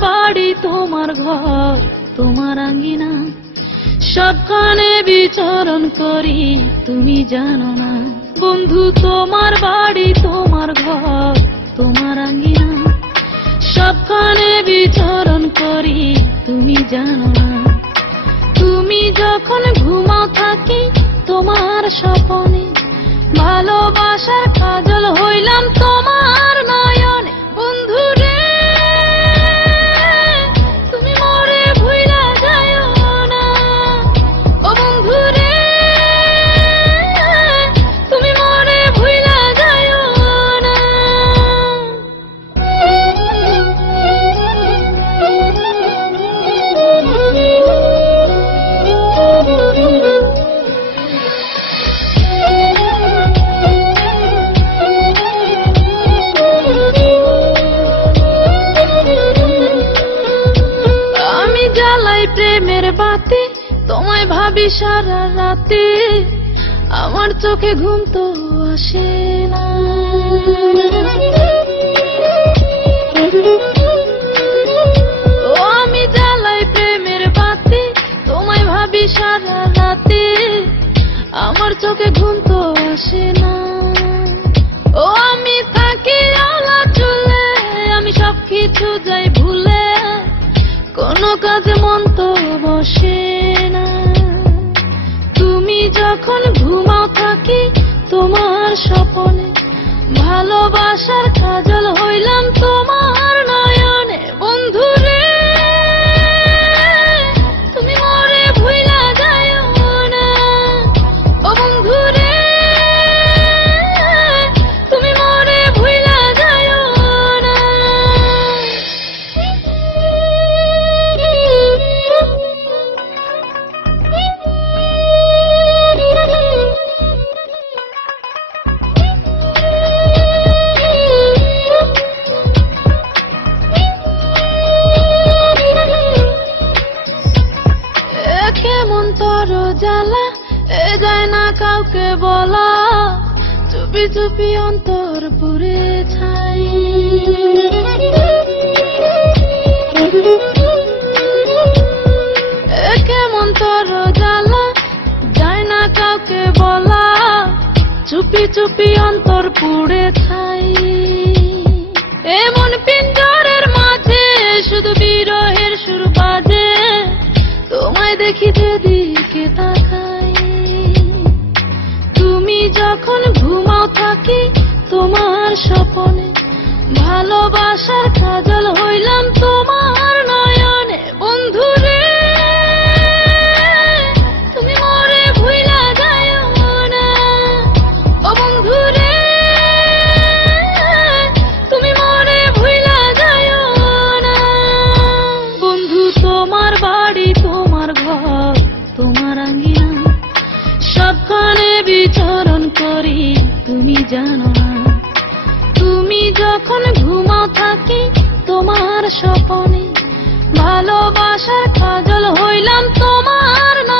বাড়ি তোমার ঘর তোমার আঙ্গিনা সবখানে বিচরণ করি তুমি জানো না বন্ধু তোমার বাড়ি তোমার ঘর তোমার আঙ্গিনা সবখানে বিচরণ করি তুমি জানো না তুমি যখন ঘুমাও থাকি তোমার স্বপ্নে ভালোবাসার কাজল হইলাম তোমার নয়নে বন্ধু রে তুমি মরে ভুইলা যাও না ও বন্ধু রে তুমি মরে ভুইলা যাও না প্রেমের বাতি তোমায় ভাবি সারা রাতে আমার চোখে ঘুম তো আসে না ও আমি জ্বালাই প্রেমের বাতি তোমায় ভাবি সারা রাতে আমার চোখে ঘুম তো আসে না ও আমি থাকি আলা চুলে আমি সবকিছু যাই ভুলে কোনো কাজে মন তো বসে না তুমি যখন ঘুমাও থাকি তোমার স্বপ্নে ভালোবাসার কাজল হইলাম তোমার নয়নে বন্ধু রে তুমি মরে ভুইলা যাও না ও বন্ধু রে তুমি মরে ভুইলা যাও না কেমন তোর জ্বালা এ যায় না কাউকে বলা চুপি চুপি অন্তর পুরে ছাই কেমন তোর জ্বালা যায় না কাউকে বলা চুপি চুপি অন্তর পুড়ে ছাই এমন পিঞ্জরের মাঝে শুধু বিরহের সুর বাজে তোমায় দেখি যেদিকে তাকাই তুমি যখন ঘুমাও থাকি তোমার স্বপ্নে ভালোবাসার কাজল হইলাম তোমার নয়নে বন্ধু রে তুমি মরে ভুইলা যাও না ও বন্ধু রে তুমি মরে ভুইলা যাও না বন্ধু তোমার বাড়ি তোমার ঘর তোমার আঙ্গিনা সবখানে বিচরণ করি তুমি জানো না তুমি যখন ঘুমাও থাকি তোমার স্বপ্নে ভালোবাসার কাজল হইলাম তোমার না